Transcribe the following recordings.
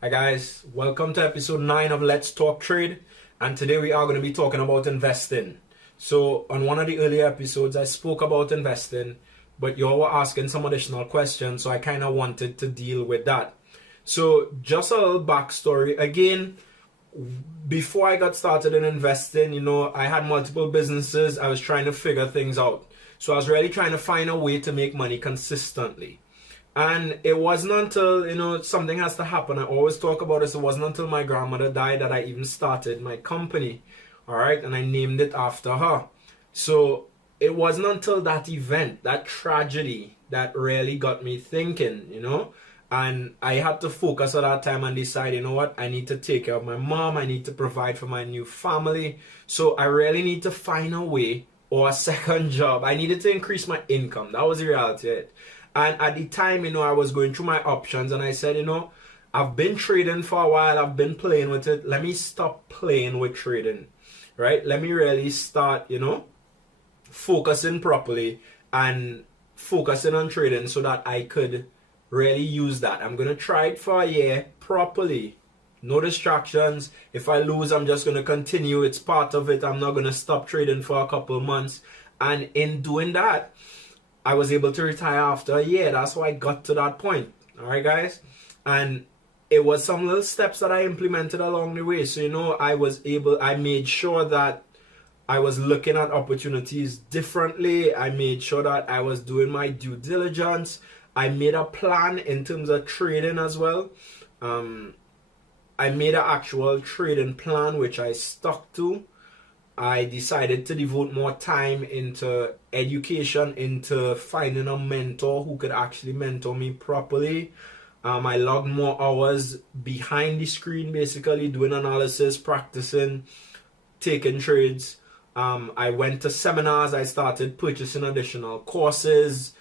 Hi guys, welcome to episode 9 of Let's Talk Trade, and today we are going to be talking about investing. So on one of the earlier episodes I spoke about investing, but you all were asking some additional questions, so I kind of wanted to deal with that. So just a little backstory. Again, before I got started in investing, I had multiple businesses. I was trying to figure things out. So I was really trying to find a way to make money consistently. And it wasn't until, something has to happen. I always talk about this. It wasn't until my grandmother died that I even started my company. All right. And I named it after her. So it wasn't until that event, that tragedy, that really got me thinking. And I had to focus at that time and decide, you know what? I need to take care of my mom. I need to provide for my new family. So I really need to find a way or a second job. I needed to increase my income. That was the reality of it. And at the time, I was going through my options and I said, I've been trading for a while. I've been playing with it. Let me stop playing with trading, right? Let me really start, focusing properly and focusing on trading so that I could really use that. I'm going to try it for a year properly. No distractions. If I lose, I'm just going to continue. It's part of it. I'm not going to stop trading for a couple months. And in doing that, I was able to retire after a year. That's how I got to that point. All right, guys? And it was some little steps that I implemented along the way. So, I made sure that I was looking at opportunities differently. I made sure that I was doing my due diligence. I made a plan in terms of trading as well. I made an actual trading plan, which I stuck to. I decided to devote more time into education, into finding a mentor who could actually mentor me properly. I logged more hours behind the screen, basically doing analysis, practicing, taking trades. I went to seminars. I started purchasing additional courses.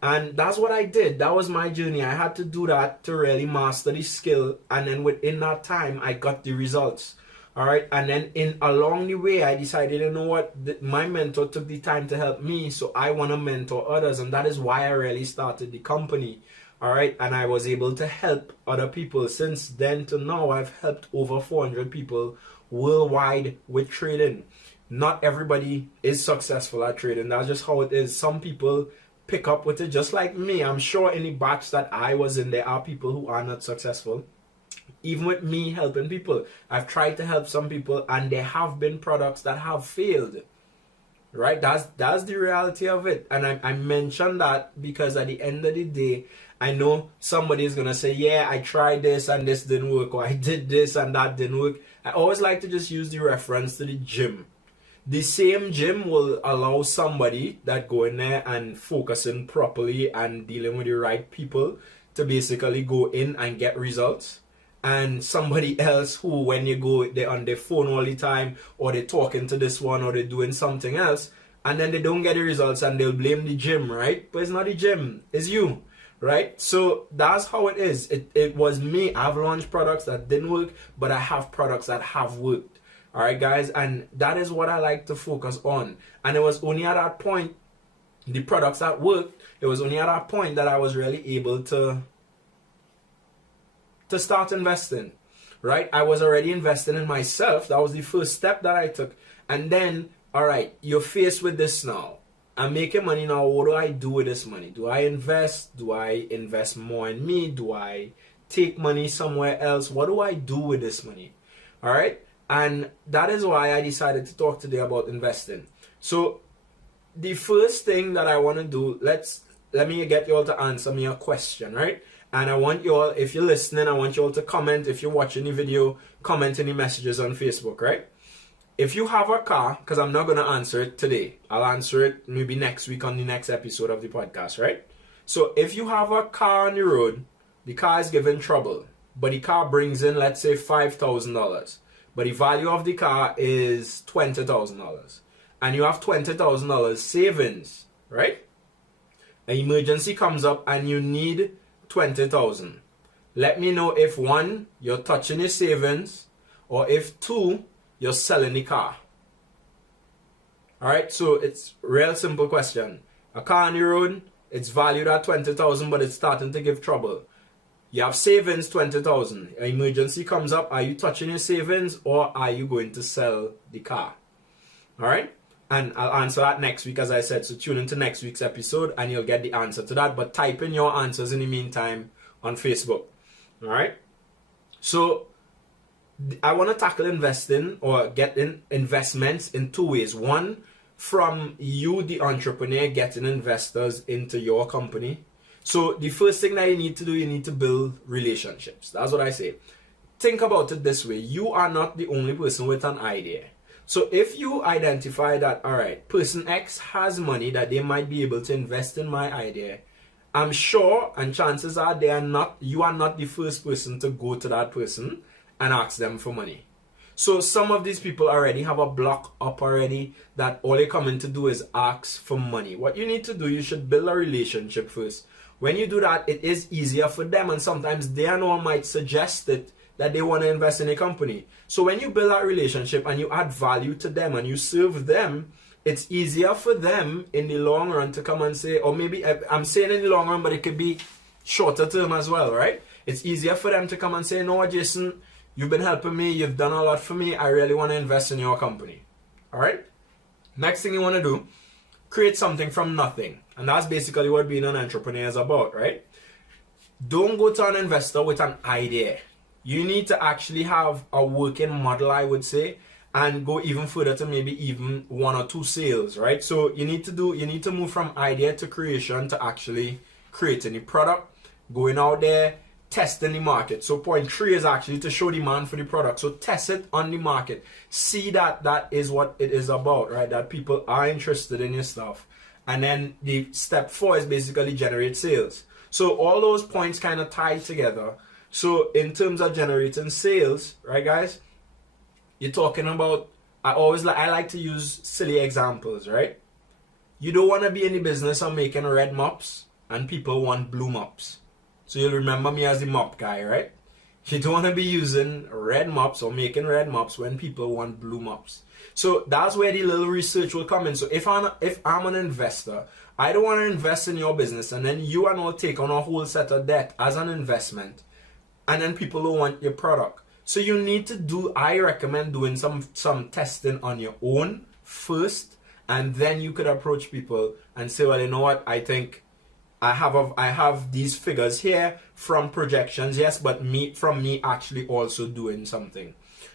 And that's what I did. That was my journey. I had to do that to really master the skill. And then within that time, I got the results. All right. And then along the way, I decided, you know what? My mentor took the time to help me. So I want to mentor others. And that is why I really started the company. All right. And I was able to help other people. Since then to now, I've helped over 400 people worldwide with trading. Not everybody is successful at trading. That's just how it is. Some people pick up with it just like me. I'm sure in the batch that I was in, there are people who are not successful. Even with me helping people, I've tried to help some people and there have been products that have failed. Right? That's the reality of it. And I mentioned that because at the end of the day, I know somebody is going to say, yeah, I tried this and this didn't work, or I did this and that didn't work. I always like to just use the reference to the gym. The same gym will allow somebody that go in there and focusing properly and dealing with the right people to basically go in and get results. And somebody else who, when you go, they're on their phone all the time, or they're talking to this one, or they're doing something else, and then they don't get the results and they'll blame the gym, right? But it's not the gym, it's you, right? So that's how it is. It was me. I've launched products that didn't work, but I have products that have worked. All right, guys, and that is what I like to focus on. And it was only at that point, the products that worked, it was only at that point that I was really able to start investing, right? I was already investing in myself. That was the first step that I took. And then, all right, you're faced with this now. I'm making money now. What do I do with this money? Do I invest? Do I invest more in me? Do I take money somewhere else? What do I do with this money? All right. And that is why I decided to talk today about investing. So the first thing that I want to do, let me get you all to answer me a question, right? And I want you all, if you're listening, I want you all to comment. If you're watching the video, comment any messages on Facebook, right? If you have a car, because I'm not going to answer it today. I'll answer it maybe next week on the next episode of the podcast, right? So if you have a car on the road, the car is giving trouble, but the car brings in, let's say, $5,000. But the value of the car is $20,000. And you have $20,000 savings, right? An emergency comes up and you need $20,000. Let me know if 1, you're touching your savings, or if 2, you're selling the car. Alright, so it's real simple question. A car on the road, it's valued at $20,000, but it's starting to give trouble. You have savings 20,000. An emergency comes up. Are you touching your savings or are you going to sell the car? All right. And I'll answer that next week, as I said. So tune into next week's episode and you'll get the answer to that. But type in your answers in the meantime on Facebook. All right. So I want to tackle investing or getting investments in two ways. One, from you, the entrepreneur, getting investors into your company. So the first thing that you need to do, you need to build relationships. That's what I say. Think about it this way. You are not the only person with an idea. So if you identify that, all right, person X has money that they might be able to invest in my idea, I'm sure, and chances are you are not the first person to go to that person and ask them for money. So some of these people already have a block up already that all they come in to do is ask for money. What you need to do, you should build a relationship first. When you do that, it is easier for them, and sometimes they and all might suggest it that they want to invest in a company. So when you build that relationship and you add value to them and you serve them, it's easier for them in the long run to come and say, or maybe I'm saying in the long run, but it could be shorter term as well, right? It's easier for them to come and say, no, Jason, you've been helping me, you've done a lot for me, I really want to invest in your company. All right? Next thing you want to do, create something from nothing. And that's basically what being an entrepreneur is about, right? Don't go to an investor with an idea. You need to actually have a working model, I would say, and go even further to maybe even 1 or 2 sales, right? So you need to move from idea to creation to actually creating a product, going out there, testing the market. So point 3 is actually to show demand for the product. So test it on the market. See that is what it is about, right? That people are interested in your stuff. And then the step 4 is basically generate sales. So all those points kind of tie together. So in terms of generating sales, right, guys, you're talking about, I like to use silly examples, right? You don't want to be in the business of making red mops and people want blue mops. So you'll remember me as the mop guy, right? You don't want to be using red mops or making red mops when people want blue mops. So that's where the little research will come in. So if I'm an investor, I don't want to invest in your business and then you and all take on a whole set of debt as an investment. And then people don't want your product. So you need to I recommend doing some testing on your own first, and then you could approach people and say, well, you know what, I think I have these figures here from projections, yes, but from me actually also doing something.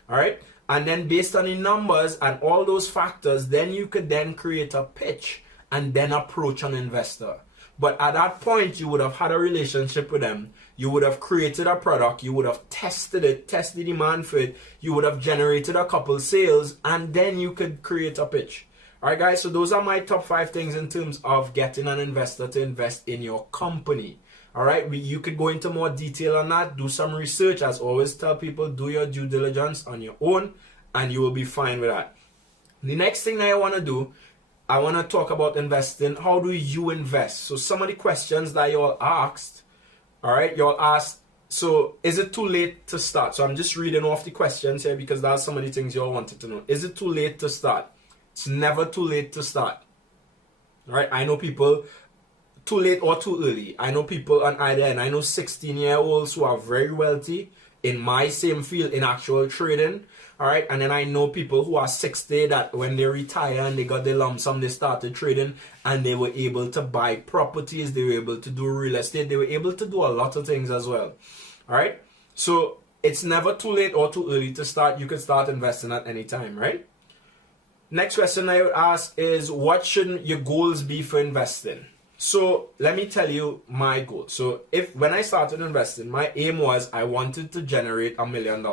All right. And then based on the numbers and all those factors, then you could then create a pitch and then approach an investor. But at that point, you would have had a relationship with them. You would have created a product. You would have tested the demand for it. You would have generated a couple sales, and then you could create a pitch. All right, guys. So those are my top 5 things in terms of getting an investor to invest in your company. All right. You could go into more detail on that. Do some research. As always, tell people, do your due diligence on your own, and you will be fine with that. The next thing that I want to do, I want to talk about investing. How do you invest? So some of the questions that you all asked, all right, you all asked, so is it too late to start? So I'm just reading off the questions here because that's some of the things you all wanted to know. Is it too late to start? It's never too late to start. All right, I know people too late or too early. I know people on either end. I know 16-year-olds who are very wealthy in my same field in actual trading. All right, and then I know people who are 60 that when they retire and they got the lump sum, they started trading and they were able to buy properties, they were able to do real estate, they were able to do a lot of things as well. All right, so it's never too late or too early to start. You can start investing at any time, right? Next question I would ask is, what should your goals be for investing? So let me tell you my goal. So when I started investing, my aim was I wanted to generate $1 million.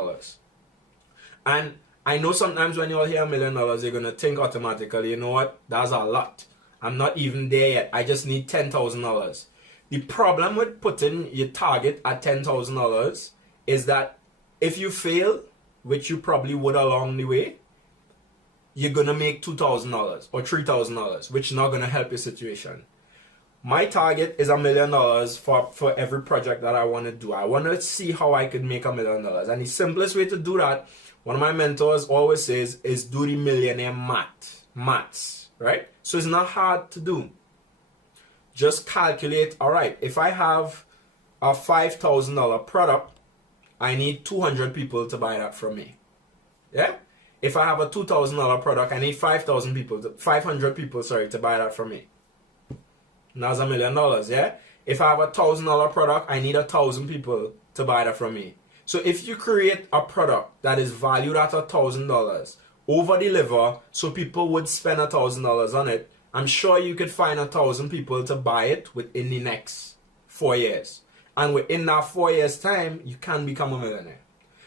And I know sometimes when you all hear $1 million, you're going to think automatically, you know what, that's a lot. I'm not even there yet. I just need $10,000. The problem with putting your target at $10,000 is that if you fail, which you probably would along the way, you're going to make $2,000 or $3,000, which is not going to help your situation. My target is $1 million for every project that I want to do. I want to see how I could make $1 million. And the simplest way to do that, one of my mentors always says, is do the millionaire maths, right? So it's not hard to do. Just calculate, all right, if I have a $5,000 product, I need 200 people to buy that from me. Yeah? If I have a $2,000 product, I need 500 people, to buy that from me. And that's $1 million, yeah? If I have a $1,000 product, I need 1,000 people to buy that from me. So if you create a product that is valued at $1,000, over deliver, so people would spend $1,000 on it, I'm sure you could find 1,000 people to buy it within the next 4 years. And within that 4 years' time, you can become a millionaire.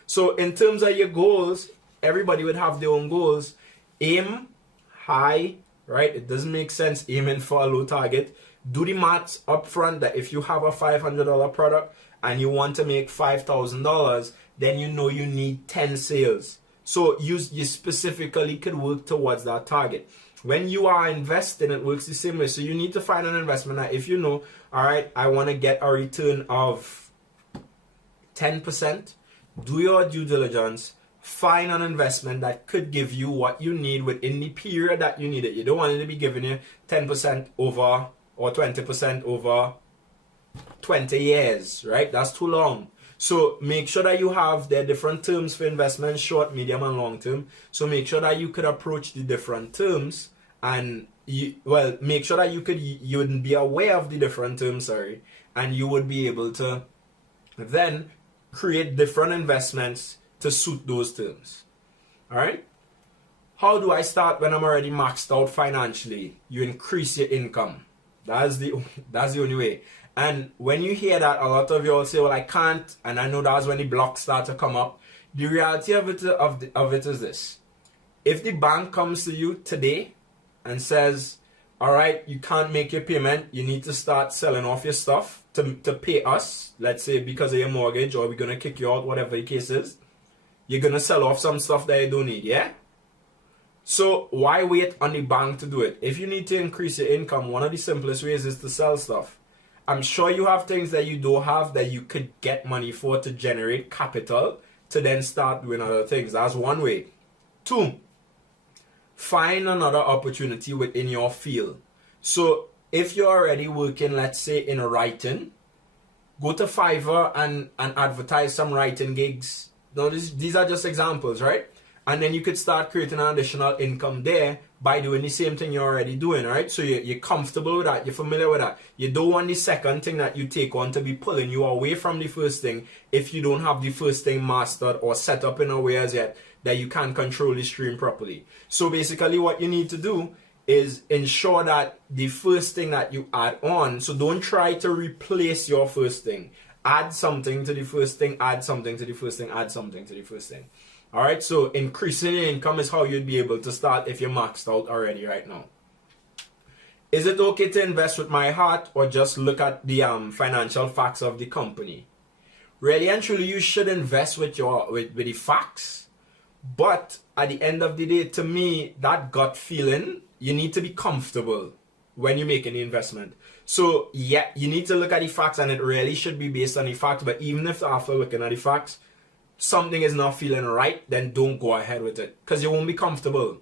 So in terms of your goals, everybody would have their own goals. Aim high, right? It doesn't make sense aiming for a low target. Do the maths up front that if you have a $500 product and you want to make $5,000, then you know you need 10 sales. So you specifically could work towards that target. When you are investing, it works the same way. So you need to find an investment that if you know, all right, I want to get a return of 10%, do your due diligence, find an investment that could give you what you need within the period that you need it. You don't want it to be giving you 10% over or 20% over 20 years, right? That's too long. So make sure that you have the different terms for investment, short, medium, and long term. So make sure that you could approach the different terms and make sure that you would be aware of the different terms, and you would be able to then create different investments to suit those terms. All right? How do I start when I'm already maxed out financially? You increase your income. That's the only way. And when you hear that, a lot of you all say, well, I can't, and I know that's when the blocks start to come up. The reality of it is this. If the bank comes to you today and says, all right, you can't make your payment, you need to start selling off your stuff to pay us, let's say because of your mortgage, or we're going to kick you out, whatever the case is, you're going to sell off some stuff that you don't need, yeah? So why wait on the bank to do it? If you need to increase your income, one of the simplest ways is to sell stuff. I'm sure you have things that you don't have that you could get money for to generate capital to then start doing other things. That's one way. 2, find another opportunity within your field. So if you're already working, let's say in writing, go to Fiverr and advertise some writing gigs. Now these are just examples, right? And then you could start creating an additional income there by doing the same thing you're already doing, right? So you're comfortable with that. You're familiar with that. You don't want the second thing that you take on to be pulling you away from the first thing if you don't have the first thing mastered or set up in a way as yet that you can't control the stream properly. So basically what you need to do is ensure that the first thing that you add on, so don't try to replace your first thing. Add something to the first thing, add something to the first thing, add something to the first thing. All right, so increasing your income is how you'd be able to start if you're maxed out already right now. Is it okay to invest with my heart or just look at the financial facts of the company? Really and truly, you should invest with the facts. But at the end of the day, to me, that gut feeling, you need to be comfortable when you make any investment. So yeah, you need to look at the facts, and it really should be based on the facts. But even if after looking at the facts, something is not feeling right, then don't go ahead with it because you won't be comfortable.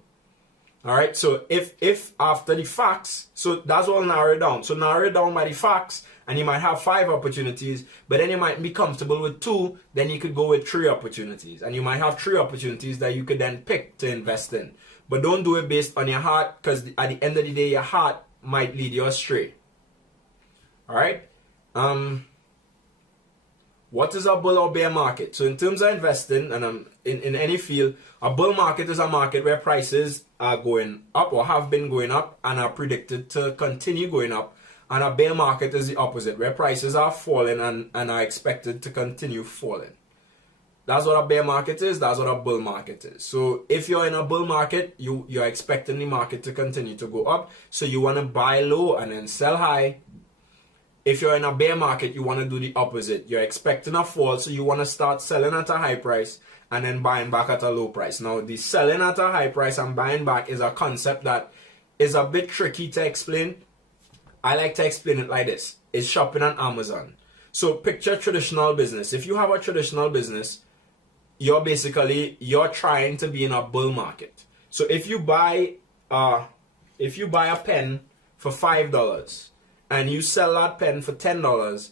All right, so if after the facts, so that's all narrow it down. So narrow it down by the facts, and you might have 5 opportunities, but then you might be comfortable with 2, then you could go with 3 opportunities, and you might have 3 opportunities that you could then pick to invest in. But don't do it based on your heart, because at the end of the day, your heart might lead you astray. All right. What is a bull or bear market? So in terms of investing, and in any field, a bull market is a market where prices are going up or have been going up and are predicted to continue going up. And a bear market is the opposite, where prices are falling and are expected to continue falling. That's what a bear market is. That's what a bull market is. So if you're in a bull market, you're expecting the market to continue to go up. So you want to buy low and then sell high. If you're in a bear market, you want to do the opposite. You're expecting a fall, so you want to start selling at a high price and then buying back at a low price. Now, the selling at a high price and buying back is a concept that is a bit tricky to explain. I like to explain it like this. It's shopping on Amazon. So picture traditional business. If you have a traditional business, you're trying to be in a bull market. So if you buy a pen for $5, and you sell that pen for $10,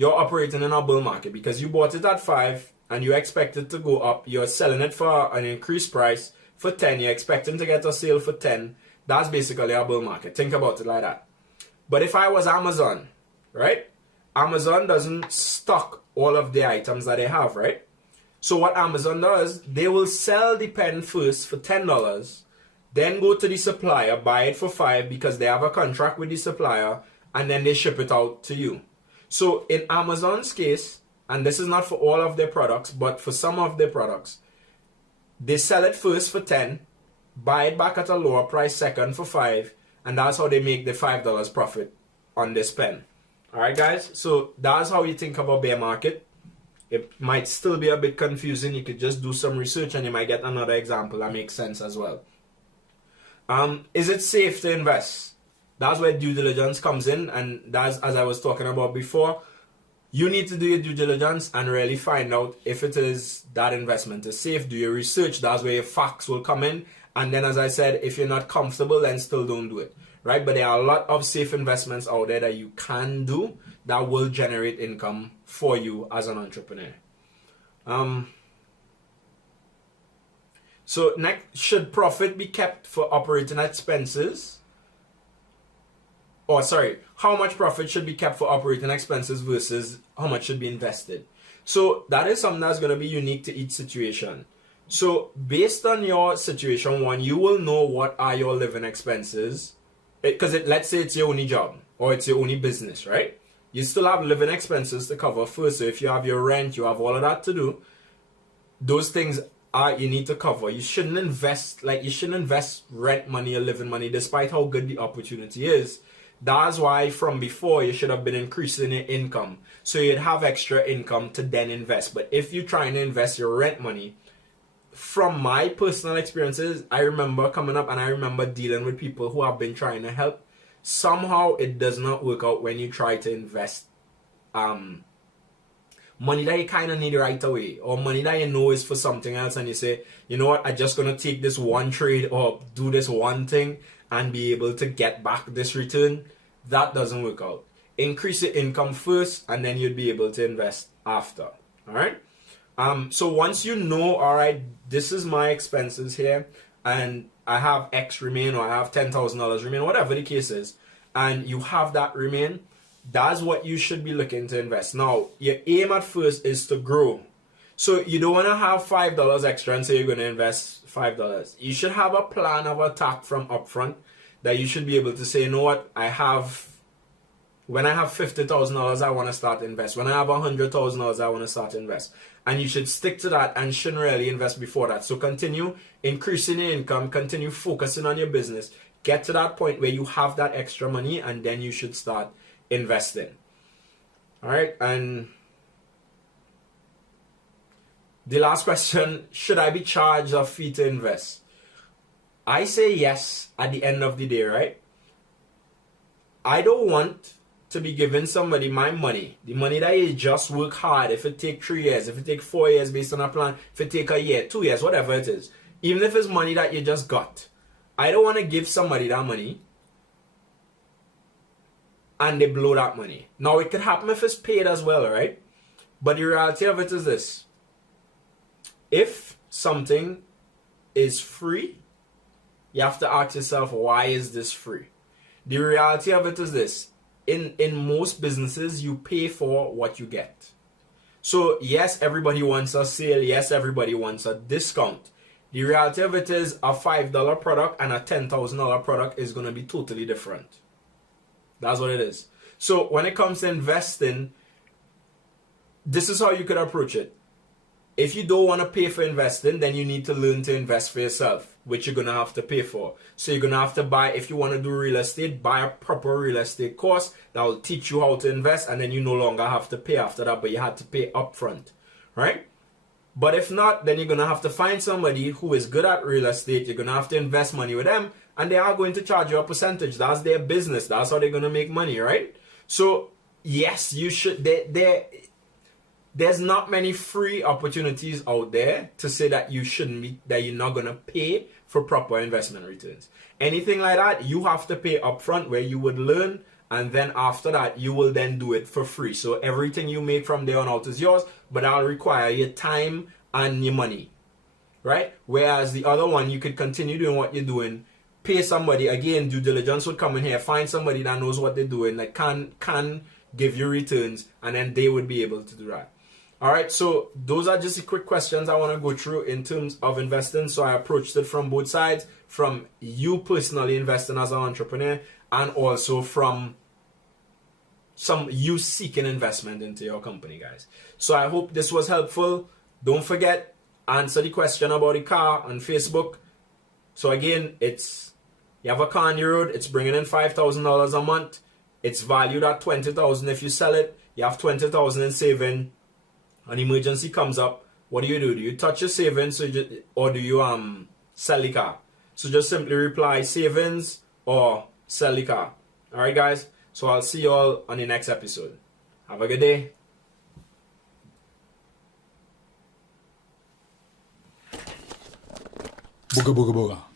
you're operating in a bull market because you bought it at 5 and you expect it to go up. You're selling it for an increased price for 10. You're expecting to get a sale for 10. That's basically a bull market. Think about it like that. But if I was Amazon, right? Amazon doesn't stock all of the items that they have, right? So what Amazon does, they will sell the pen first for $10, then go to the supplier, buy it for 5 because they have a contract with the supplier, and then they ship it out to you. So in Amazon's case, and this is not for all of their products, but for some of their products, they sell it first for 10, buy it back at a lower price second for 5, and that's how they make the $5 profit on this pen. Alright guys, so that's how you think about bear market. It might still be a bit confusing. You could just do some research and you might get another example that makes sense as well. Is it safe to invest? That's where due diligence comes in, and that's, as I was talking about before, you need to do your due diligence and really find out if it is that investment is safe. Do your research. That's where your facts will come in. And then, as I said, if you're not comfortable, then still don't do it, right? But there are a lot of safe investments out there that you can do that will generate income for you as an entrepreneur. So next, should profit be kept for operating expenses? Or sorry, how much profit should be kept for operating expenses versus how much should be invested? So that is something that's going to be unique to each situation. So based on your situation, one, you will know what are your living expenses. Because let's say it's your only job or it's your only business, right? You still have living expenses to cover first. So if you have your rent, you have all of that to do. Those things you need to cover. You shouldn't invest rent money or living money despite how good the opportunity is. That's why from before you should have been increasing your income. So you'd have extra income to then invest. But if you're trying to invest your rent money, from my personal experiences, I remember coming up and I remember dealing with people who have been trying to help. Somehow it does not work out when you try to invest money that you kind of need right away, or money that you know is for something else, and you say, you know what, I'm just going to take this one trade or do this one thing and be able to get back this return. That doesn't work out. Increase your income first and then you'd be able to invest after. All right. So once you know, all right, this is my expenses here and I have X remain, or I have $10,000 remain, whatever the case is, and you have that remain, that's what you should be looking to invest. Now, your aim at first is to grow. So you don't want to have $5 extra and say you're going to invest $5. You should have a plan of attack from upfront that you should be able to say, you know what, when I have $50,000, I want to start invest. When I have $100,000, I want to start invest. And you should stick to that and shouldn't really invest before that. So continue increasing your income, continue focusing on your business, get to that point where you have that extra money, and then you should start investing. All right, and the last question, should I be charged a fee to invest? I say yes at the end of the day, right? I don't want to be giving somebody my money, the money that you just work hard, if it take 3 years, if it take 4 years based on a plan, if it take a year, 2 years, whatever it is, even if it's money that you just got, I don't want to give somebody that money and they blow that money. Now, it could happen if it's paid as well, right? But the reality of it is this. If something is free, you have to ask yourself, why is this free? The reality of it is this. In most businesses, you pay for what you get. So, yes, everybody wants a sale. Yes, everybody wants a discount. The reality of it is a $5 product and a $10,000 product is going to be totally different. That's what it is. So, when it comes to investing, this is how you could approach it. If you don't want to pay for investing, then you need to learn to invest for yourself, which you're going to have to pay for. So you're going to have to buy, if you want to do real estate, buy a proper real estate course that will teach you how to invest, and then you no longer have to pay after that, but you had to pay upfront, right? But if not, then you're going to have to find somebody who is good at real estate. You're going to have to invest money with them, and they are going to charge you a percentage. That's their business. That's how they're going to make money, right? So yes, you should, there's not many free opportunities out there to say that you shouldn't be, that you're not going to pay for proper investment returns. Anything like that, you have to pay upfront, where you would learn and then after that you will then do it for free. So everything you make from there on out is yours, but that'll require your time and your money, right? Whereas the other one, you could continue doing what you're doing, pay somebody, again, due diligence would come in here, find somebody that knows what they're doing, like can give you returns, and then they would be able to do that. All right, so those are just the quick questions I want to go through in terms of investing. So I approached it from both sides, from you personally investing as an entrepreneur, and also from some you seeking investment into your company, guys. So I hope this was helpful. Don't forget, answer the question about the car on Facebook. So again, it's, you have a car on your road, it's bringing in $5,000 a month. It's valued at $20,000 if you sell it. You have $20,000 in saving. An emergency comes up. What do? Do you touch your savings, or do you sell the car? So just simply reply savings or sell the car. All right, guys. So I'll see you all on the next episode. Have a good day. Booga booga booga.